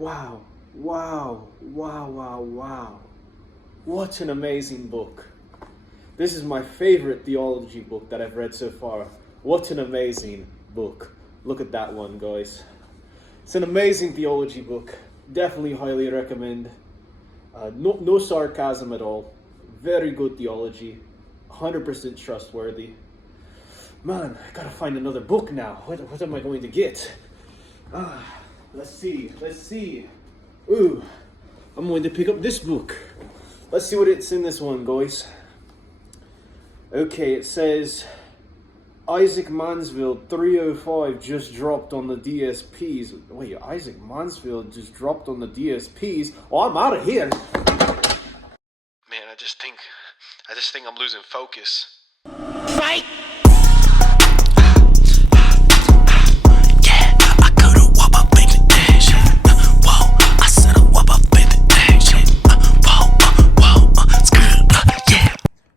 Wow, wow, wow, wow, wow. What an amazing book. This is my favorite theology book that I've read so far. What an amazing book. Look at that one, guys. It's an amazing theology book. Definitely highly recommend. No sarcasm at all. Very good theology. 100% trustworthy. Man, I gotta find another book now. What am I going to get? Let's see. Ooh, I'm going to pick up this book. Let's see what it's in this one, guys. Okay, it says Isaac Mansfield 305 just dropped on the DSPs. Wait, Isaac Mansfield just dropped on the DSPs? Oh, I'm out of here. Man, I just think I'm losing focus. Fight!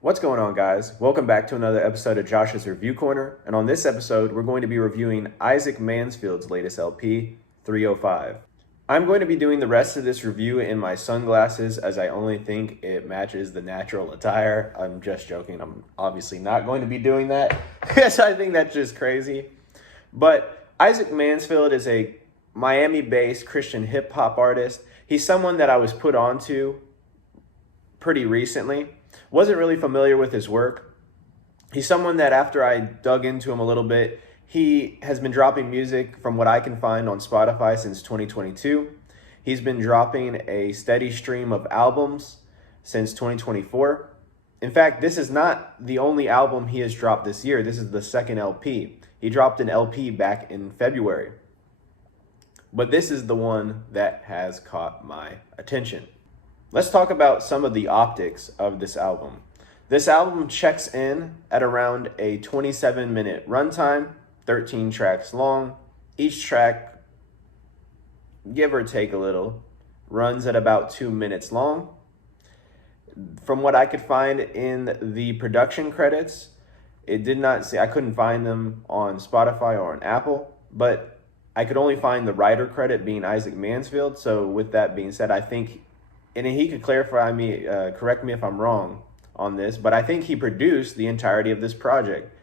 What's going on, guys? Welcome back to another episode of Josh's Review Corner, and on this episode, we're going to be reviewing Isaac Mansfield's latest LP, 305. I'm going to be doing the rest of this review in my sunglasses, as I only think it matches the natural attire. I'm just joking. I'm obviously not going to be doing that, because I think that's just crazy. But Isaac Mansfield is a Miami-based Christian hip-hop artist. He's someone that I was put onto pretty recently. Wasn't really familiar with his work. He's someone that after I dug into him a little bit, he has been dropping music from what I can find on Spotify since 2022. He's been dropping a steady stream of albums since 2024. In fact, this is not the only album he has dropped this year. This is the second LP. He dropped an LP back in February. But this is the one that has caught my attention. Let's talk about some of the optics of this album. This album checks in at around a 27-minute runtime, 13 tracks long. Each track, give or take a little, runs at about 2 minutes long. From what I could find in the production credits, I couldn't find them on Spotify or on Apple, but I could only find the writer credit being Isaac Mansfield. So with that being said, I think, and he could correct me if I'm wrong on this, but I think he produced the entirety of this project.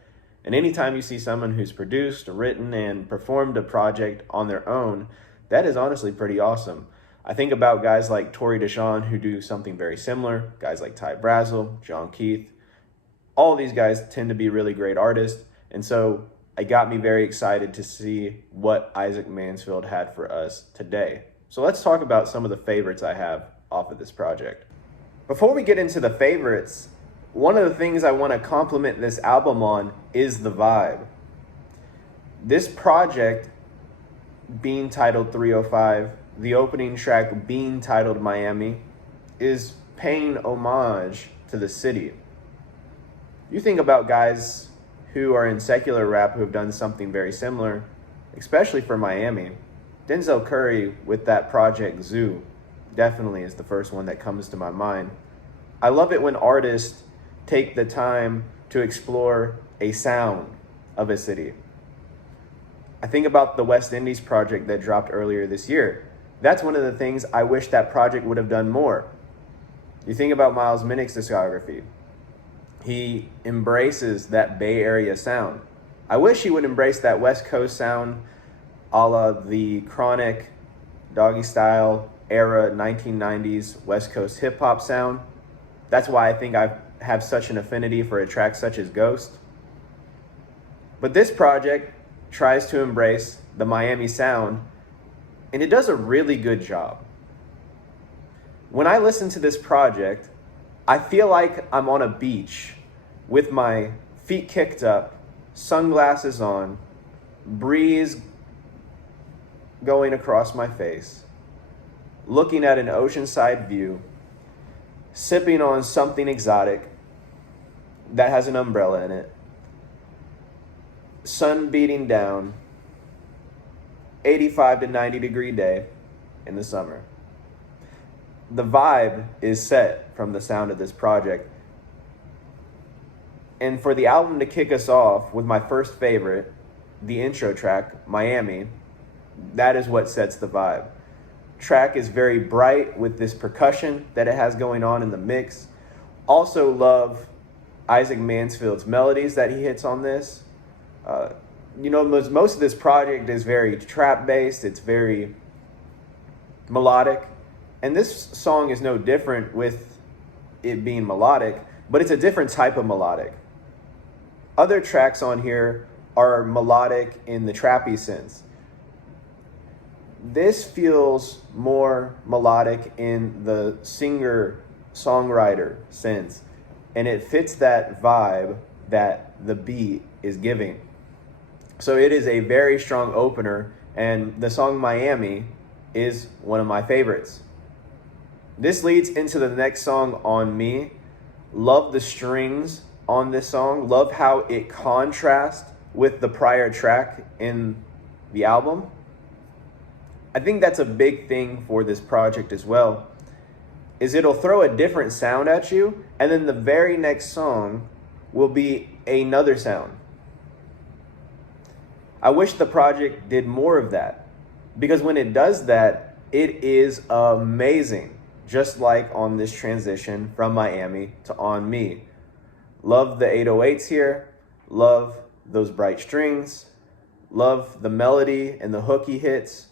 And anytime you see someone who's produced, written, and performed a project on their own, that is honestly pretty awesome. I think about guys like Tory Deshawn who do something very similar, guys like Ty Brazel, John Keith. All of these guys tend to be really great artists, and so it got me very excited to see what Isaac Mansfield had for us today. So let's talk about some of the favorites I have off of this project. Before we get into the favorites, one of the things I want to compliment this album on is the vibe. This project being titled 305, the opening track being titled Miami, is paying homage to the city. You think about guys who are in secular rap who have done something very similar, especially for Miami. Denzel Curry with that project Zoo definitely is the first one that comes to my mind. I love it when artists take the time to explore a sound of a city. I think about the West Indies project that dropped earlier this year. That's one of the things I wish that project would have done more. You think about Miles Minnick's discography. He embraces that Bay Area sound. I wish he would embrace that West Coast sound, a la the Chronic, Doggy Style era 1990s West Coast hip hop sound. That's why I think I have such an affinity for a track such as Ghost. But this project tries to embrace the Miami sound, and it does a really good job. When I listen to this project, I feel like I'm on a beach with my feet kicked up, sunglasses on, breeze going across my face, looking at an oceanside view, sipping on something exotic that has an umbrella in it, sun beating down, 85 to 90 degree day in the summer. The vibe is set from the sound of this project. And for the album to kick us off with my first favorite, the intro track, Miami, that is what sets the vibe. track is very bright with this percussion that it has going on in the mix. Also love Issac Mansfield's melodies that he hits on this. Most of this project is very trap based. It's very melodic. And this song is no different with it being melodic, but it's a different type of melodic. Other tracks on here are melodic in the trappy sense. This feels more melodic in the singer-songwriter sense, and it fits that vibe that the beat is giving. So it is a very strong opener, and the song Miami is one of my favorites. This leads into the next song, On Me. Love the strings on this song. Love how it contrasts with the prior track in the album. I think that's a big thing for this project as well, is it'll throw a different sound at you, and then the very next song will be another sound. I wish the project did more of that, because when it does that, it is amazing, just like on this transition from Miami to On Me. Love the 808s here, love those bright strings, love the melody and the hook he hits.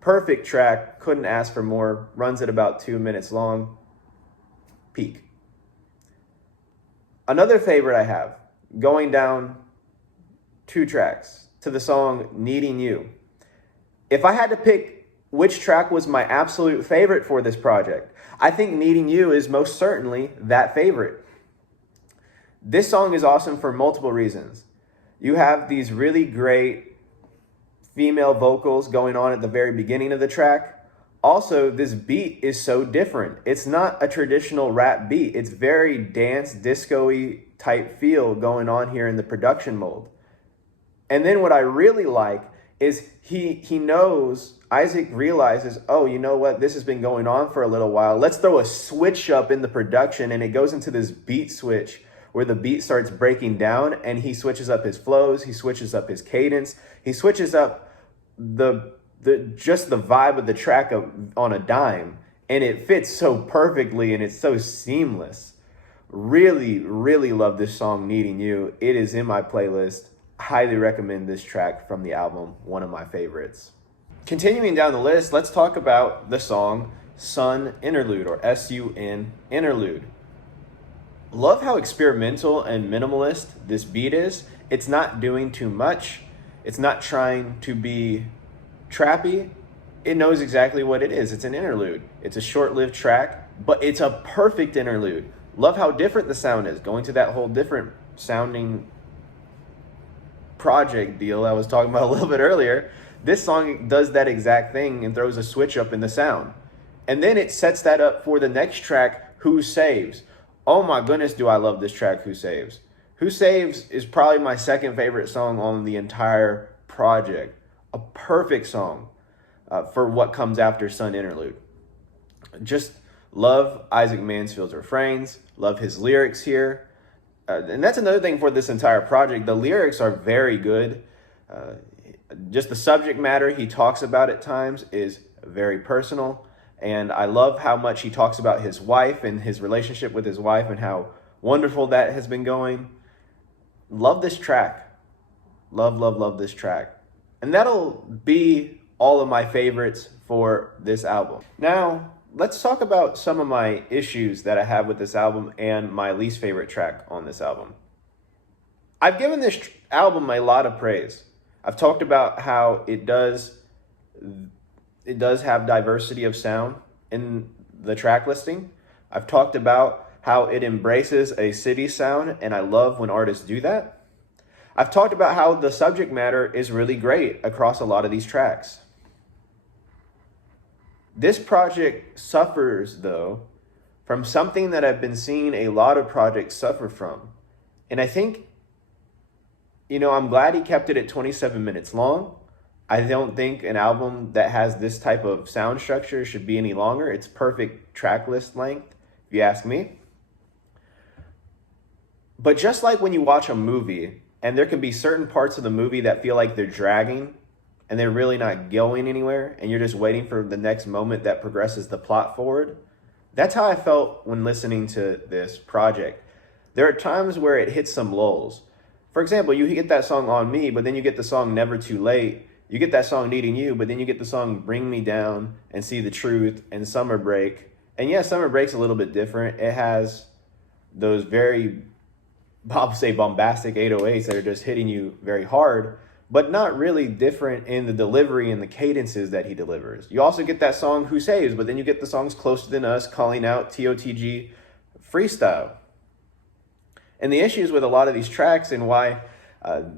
Perfect track, couldn't ask for more, runs at about 2 minutes long, peak. Another favorite I have, going down 2 tracks to the song Needing You. If I had to pick which track was my absolute favorite for this project, I think Needing You is most certainly that favorite. This song is awesome for multiple reasons. You have these really great female vocals going on at the very beginning of the track. Also, this beat is so different. It's not a traditional rap beat. It's very dance, disco-y type feel going on here in the production mold. And then what I really like is Issac realizes, oh, you know what? This has been going on for a little while. Let's throw a switch up in the production, and it goes into this beat switch where the beat starts breaking down, and he switches up his flows, he switches up his cadence, he switches up just the vibe of the track on a dime, and it fits so perfectly and it's so seamless. Really, really love this song, Needing You. It is in my playlist. Highly recommend this track from the album, one of my favorites. Continuing down the list, let's talk about the song S.U.N Interlude, or S.U.N Interlude. Love how experimental and minimalist this beat is. It's not doing too much. It's not trying to be trappy. It knows exactly what it is. It's an interlude. It's a short-lived track, but it's a perfect interlude. Love how different the sound is, going to that whole different sounding project deal I was talking about a little bit earlier. This song does that exact thing and throws a switch up in the sound. And then it sets that up for the next track, Who Saves. Oh my goodness, do I love this track, Who Saves. Who Saves is probably my second favorite song on the entire project. A perfect song for what comes after S.U.N Interlude. Just love Issac Mansfield's refrains, love his lyrics here. And that's another thing for this entire project. The lyrics are very good. Just the subject matter he talks about at times is very personal. And I love how much he talks about his wife and his relationship with his wife and how wonderful that has been going. Love this track. Love, love, love this track. And that'll be all of my favorites for this album. Now, let's talk about some of my issues that I have with this album and my least favorite track on this album. I've given this album a lot of praise. I've talked about how it does have diversity of sound in the track listing. I've talked about how it embraces a city sound, and I love when artists do that. I've talked about how the subject matter is really great across a lot of these tracks. This project suffers, though, from something that I've been seeing a lot of projects suffer from. And I think, I'm glad he kept it at 27 minutes long. I don't think an album that has this type of sound structure should be any longer. It's perfect track list length, if you ask me. But just like when you watch a movie, and there can be certain parts of the movie that feel like they're dragging, and they're really not going anywhere, and you're just waiting for the next moment that progresses the plot forward. That's how I felt when listening to this project. There are times where it hits some lulls. For example, you get that song On Me, but then you get the song Never Too Late. You get that song Needing You, but then you get the song Bring Me Down and See the Truth and Summer Break. And yeah, Summer Break's a little bit different. It has those very, I'll say, bombastic 808s that are just hitting you very hard, but not really different in the delivery and the cadences that he delivers. You also get that song Who Saves, but then you get the songs Closer Than Us, Calling Out, TOTG, Freestyle. And the issues with a lot of these tracks and why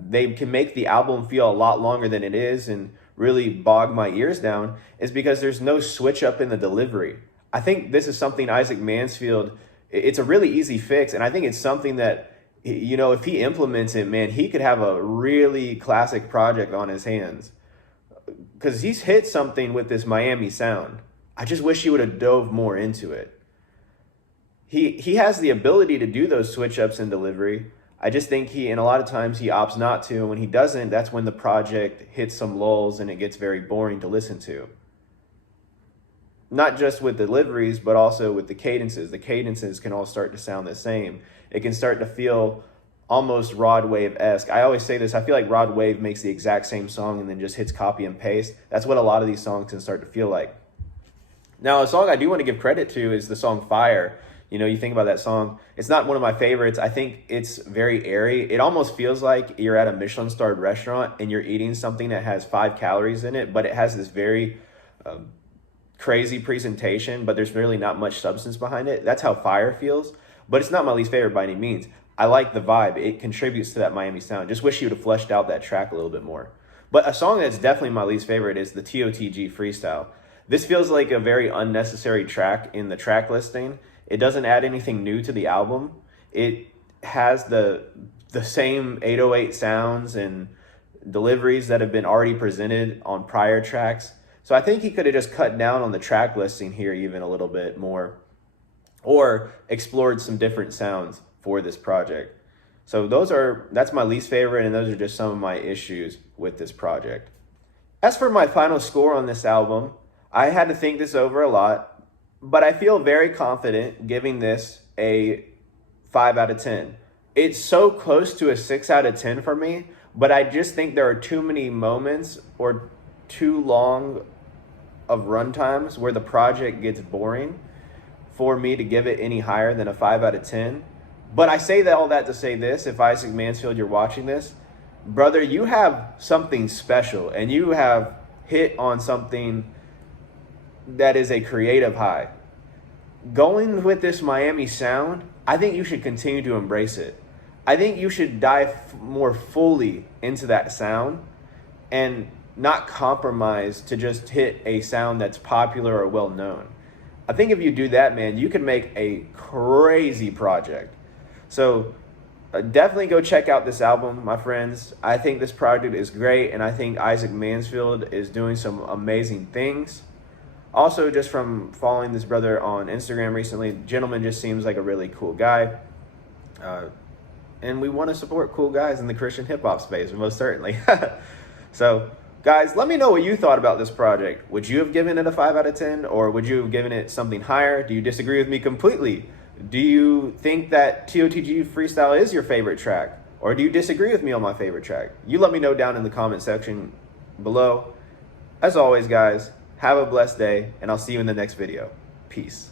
they can make the album feel a lot longer than it is and really bog my ears down is because there's no switch up in the delivery. I think this is something Issac Mansfield, it's a really easy fix, and I think it's something that, you know, if he implements it, man, he could have a really classic project on his hands. Because he's hit something with this Miami sound. I just wish he would have dove more into it. He has the ability to do those switch ups in delivery. I just think and a lot of times he opts not to. And when he doesn't, that's when the project hits some lulls and it gets very boring to listen to. Not just with deliveries, but also with the cadences. The cadences can all start to sound the same. It can start to feel almost Rod Wave-esque. I always say this, I feel like Rod Wave makes the exact same song and then just hits copy and paste. That's what a lot of these songs can start to feel like. Now, a song I do want to give credit to is the song Fire. You know, you think about that song, it's not one of my favorites. I think it's very airy. It almost feels like you're at a Michelin-starred restaurant and you're eating something that has 5 calories in it, but it has this very crazy presentation, but there's really not much substance behind it. That's how Fire feels, but it's not my least favorite by any means. I like the vibe. It contributes to that Miami sound. Just wish you would have fleshed out that track a little bit more. But a song that's definitely my least favorite is the TOTG Freestyle. This feels like a very unnecessary track in the track listing. It doesn't add anything new to the album. It has the same 808 sounds and deliveries that have been already presented on prior tracks. So I think he could have just cut down on the track listing here even a little bit more, or explored some different sounds for this project. So that's my least favorite, and those are just some of my issues with this project. As for my final score on this album, I had to think this over a lot, but I feel very confident giving this a 5 out of 10. It's so close to a 6 out of 10 for me, but I just think there are too many moments or too long of run times where the project gets boring for me to give it any higher than a 5 out of 10. But I say all that to say this: if Issac Mansfield, you're watching this, brother, you have something special and you have hit on something that is a creative high. Going with this Miami sound, I think you should continue to embrace it. I think you should dive more fully into that sound and not compromise to just hit a sound that's popular or well known. I think if you do that, man, you can make a crazy project. So definitely go check out this album, my friends. I think this project is great, and I think Issac Mansfield is doing some amazing things. Also, just from following this brother on Instagram recently, gentleman just seems like a really cool guy. And we want to support cool guys in the Christian hip-hop space, most certainly. So, guys, let me know what you thought about this project. Would you have given it a 5 out of 10, or would you have given it something higher? Do you disagree with me completely? Do you think that TOTG Freestyle is your favorite track? Or do you disagree with me on my favorite track? You let me know down in the comment section below. As always, guys, have a blessed day, and I'll see you in the next video. Peace.